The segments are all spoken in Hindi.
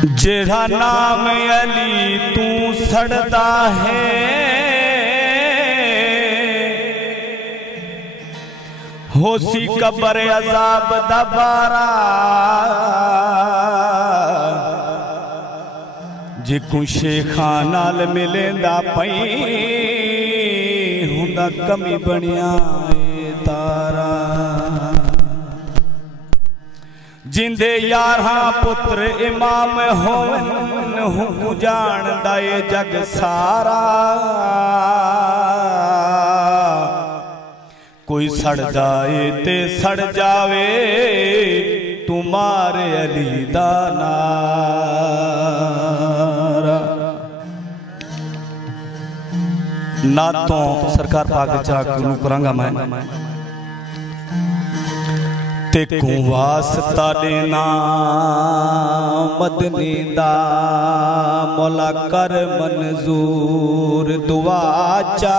जेड़ा नाम अली तू सड़दा है, होसी कबर अजाब दबारा। जिकू शेखा नाल मिलेंदा पई हुंदा कमी बनिया तारा। जिंदे 11 पुत्र इमाम होवन हूँ जानदा ये जग सारा। कोई सड़ जाए ते सड़ जावे तुम्हारे अली दा नारा। ना तो सरकार पाक चाकू करांगा मैं ते को वास्ता देना मदनी दा मौला कर मंजूर दुआ चा।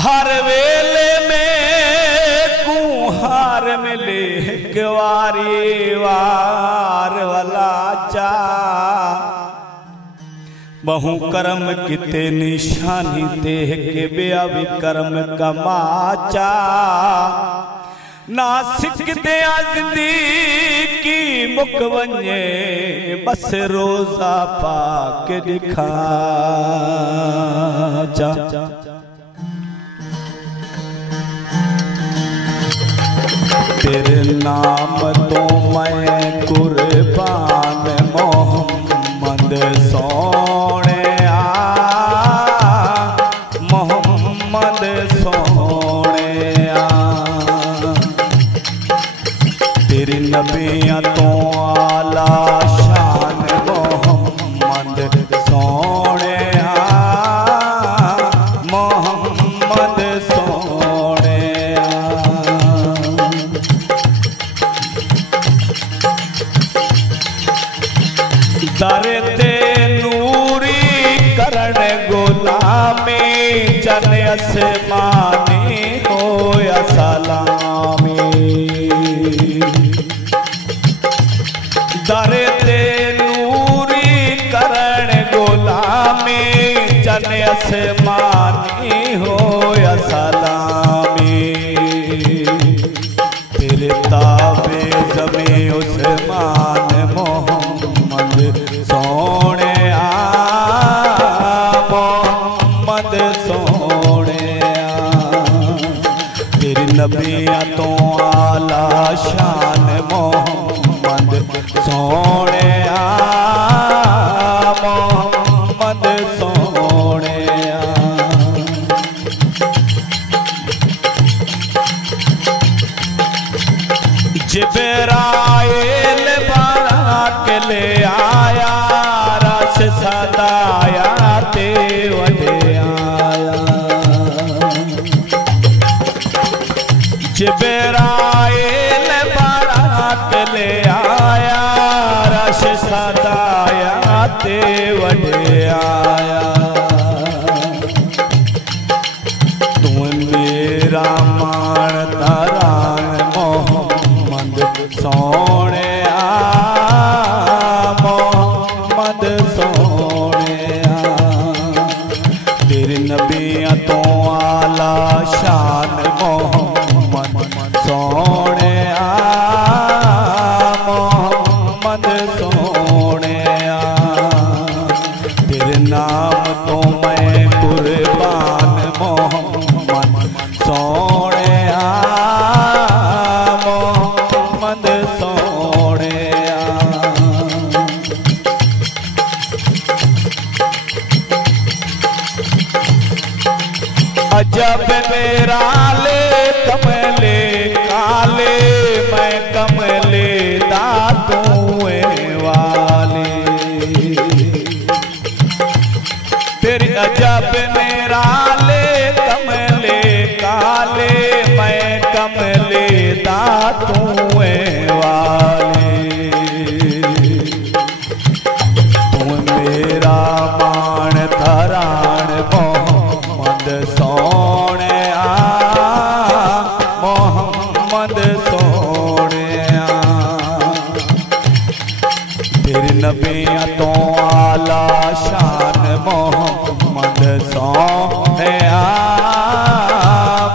हर वेले में कुहार मिले क्वारी वार वाला चा। बहु कर्म किते निशानी देह के बेया विक्रम कमाचा। ना सिकते की मुक वने बस रोजा पाक दिखा जा। तेरे नाम तो मैं कुर्बान मोहम्मद सोने मोहम्मद सोने। तेरी नबियाँ तो आला शान मोहम्मद सोने मोहम्मद सोने। दरे ते नूरी करण गुलामी जन असमानी होया सलामी। दरे ते नूरी करण गुलामी जन असमानी होया सलामी। तेरे ताबे ज़मी उस्मान मोहम्मद सोने मोहम्मद सोने। तेरी नबियाँ तो आला शान मोहम्मद सोने मोहम्मद सोने। जिब्राइल बाराक ले आया रश सदाया ते वडे आया। जिब्राइल बाराक ले आया रश सदाया ते वडे आया। तू मेरा मान तारा मोहम्मद सोने मोहम्मद सोने। तेरे नबियाँ तो आला शान मोहम्मद सोने मोहम्मद सोने। तेरे नाम तो मैं कुर्बान मोहम्मद सोने मोहम्मद सोने। अजब मेरा ले कमले काले मैं कमले दातुए फिर नबियां तो आला शान मोहम्मद सोहणिया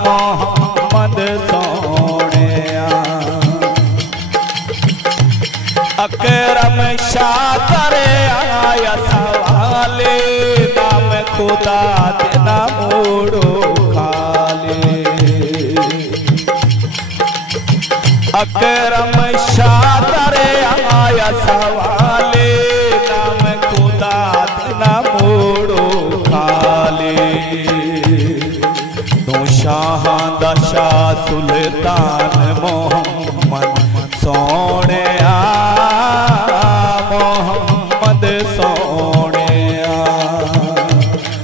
मोहम्मद सोहणिया अकरम शाकर आया सवाले नाम खुदा देना मोड़ो खाले अकरम शाकर आया सवाले नाम खुदा देना मोड़ो खाले तू शाह दा शाह सुल्तान मोहम्मद सोहणिया मोहम्मद सोहणिया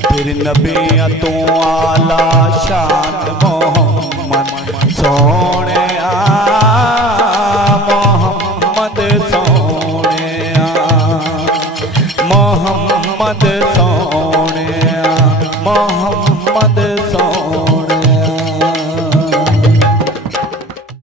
फिर नबियां तो आला शान मोहम्मद सोहणिया